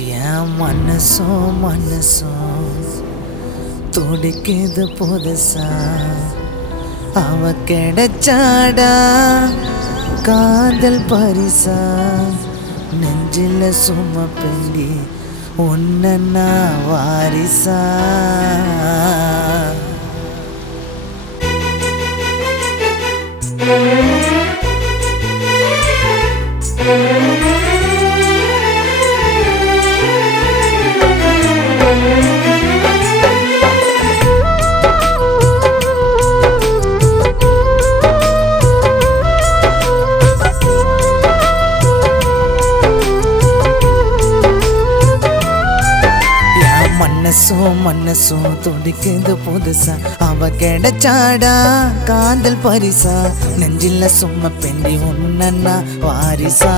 என் மனசும் துடிக்குது புதுசா. அவ கிடைச்சாடா காதல் பரிசா. நெஞ்சில சும்மா பெண்டி உன்ன வாரிசா. மனசும் துடிக்குது புதுசா. அவ கிடைச்சாடா காதல் பரிசா. நெஞ்சில சும்மா பெண்டி உன்ன வாரிசா.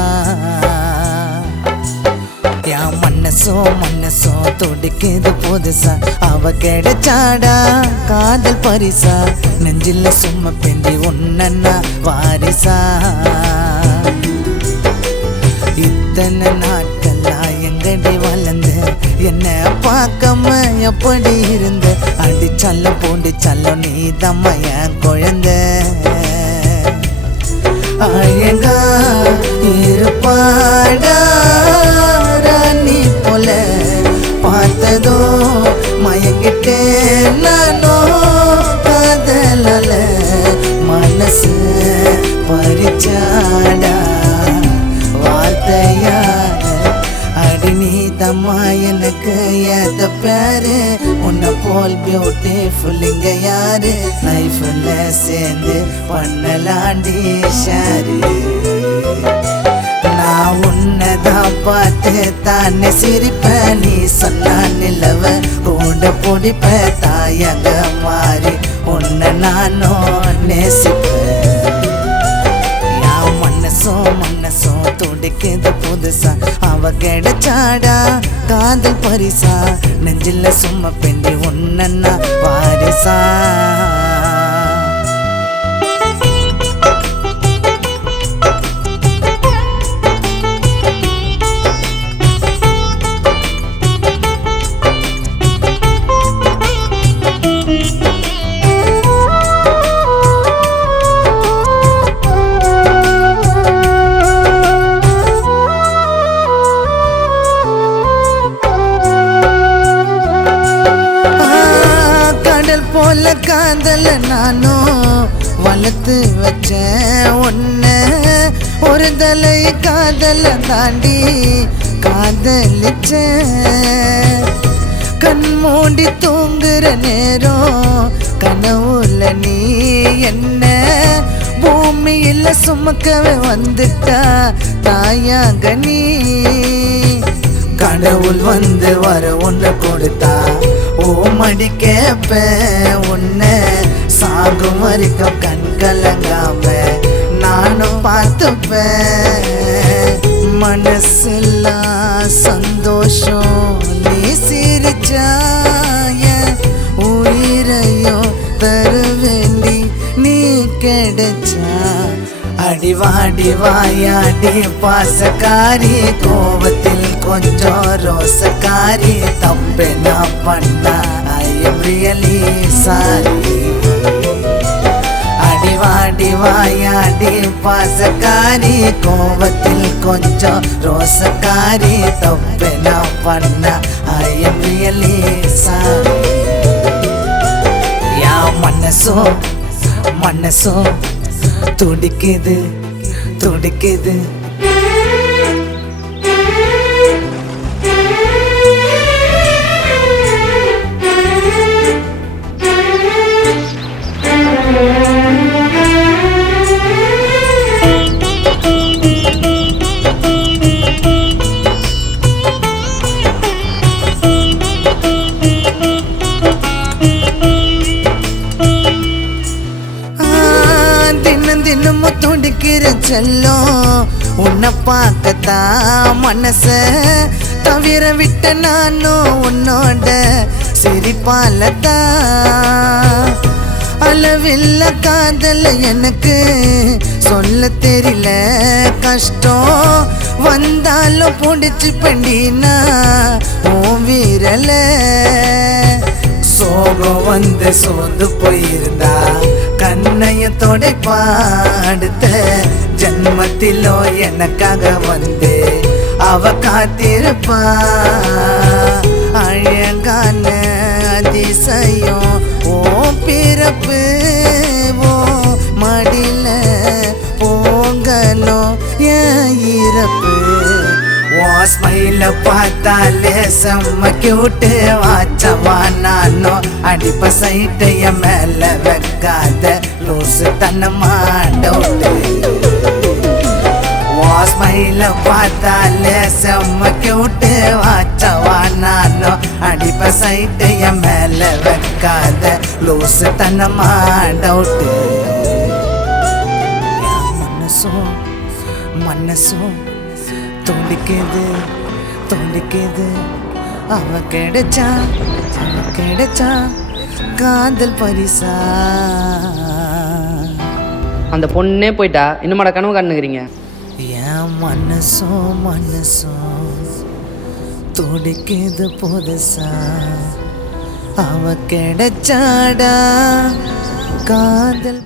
என் மனசும் துடிக்குது புதுசா. அவ கிடைச்சாடா காதல் பரிசா. நெஞ்சில சும்மா பெண்டி உன்ன வாரிசா. இத்தனை நாட்களா எங்கடி வளர்ந்த என்ன பார்க்காம எப்படி இருந்த. அடி சல்லம் பூண்டி சல்லம் நீ தம்மைய குழந்த. அழகா இருப்பாடா ராணி போல பார்த்ததோ மயங்கிட்டேன் நானோ காதலால. மனசு பறிச்சாடா வார்த்தையா. அடி நீ தம்மா எனக்கு ஏத்த பேரு. உன்னை போல் பியூட்டிஃபுல் இங்க யாரு. லைஃப்ல சேர்ந்து பண்ணலாண்டி ஷேரு. நான் உன்னதான் பார்த்து தானே சிரிப்பேன். நீ சொன்னா நிலவ கூட பிடிப்ப. தாயங்க மாறி உன்னை நானும் நேசிப்பேன். மனசும் துடிக்குது புதுசா. அவ கிடைச்சாடா காதல் பரிசா. நெஞ்சில சும்மா பெண்டி உன்ன வாரிசா. போல காதல நானும் வளர்த்து வச்சேன் உன்ன. ஒரு தலை காதல தாண்டி காதலிச்சேன். கண் மூடி தூங்குற நேரம் கனவுல நீ என்ன பூமியில சுமக்கவே வந்துட்டா தாயாக நீ. கடவுள் வந்து வர ஒன்று கொடுத்தா ஓ மடி கேப்பேன் உன்னை. சாகும் வரைக்கும் கண் கலங்காம நானும் பார்த்துப்பேன். மனசெல்லாம் சந்தோஷம் நீ சிரிச்சாய. உயிரையும் தர வேண்டி நீ கிடைச்சா. அடிவாடி வாயாடி பாசக்காரி. கோபத்தில் கொஞ்சம் ரோசக்காரி. தப்பே நான் பண்ணா ஐ எம் ரியலி சாரி. அடிவாடி வாயாடி பாசக்காரி. கோபத்தில் கொஞ்சம் ரோசக்காரி. தப்பே நான் பண்ணா ஐ எம் ரியலி சாரி. என் மனசும் துடிக்குது. தினமும் துடிக்கிற செல்லம் உன்னை பார்க்கத்தான் மனச தவிர விட்ட நானும் உன்னோட சிரிப்பாலத்தான். அளவில்ல காதல எனக்கு சொல்ல சொல்ல தெரியல கஷ்டம் வந்தாலும் புடிச்சு பண்ணினா உன் வீரல சோகம் வந்து சோர்ந்து போயிருந்தா கண்ணைய தொடைப்பா அடுத்த ஜன்மத்திலோ எனக்காக வந்து அவ காத்திருப்பா அழகான அதிசயம் ஓ பிறப்பு ஓ மடியில போங்கணும் என் இறப்பு ஓ ஸ்மைல பார்த்தாலே செம்ம கியூட்டு வாச்சவா நானும் அடிப்ப சைட்டைய மேல வைக்காத லூசு தன்னமா டவுட்டு ஓ ஸ்மைல பார்த்தாலே செம்ம கியூட்டு வாச்சவா நானும் அடிப்ப சைட்டைய மேல வைக்காத லூசு தன்னமா டவுட்டு மனசும் துண்டிக்குது அவ கிடைச்சா காதல் பரிசா. அந்த பொண்ணே போயிட்டா இன்னும் கனவு காணுங்கிறீங்க. என் மனசும் துடிக்குது புதுசா அவ கிடைச்சாடா காதல்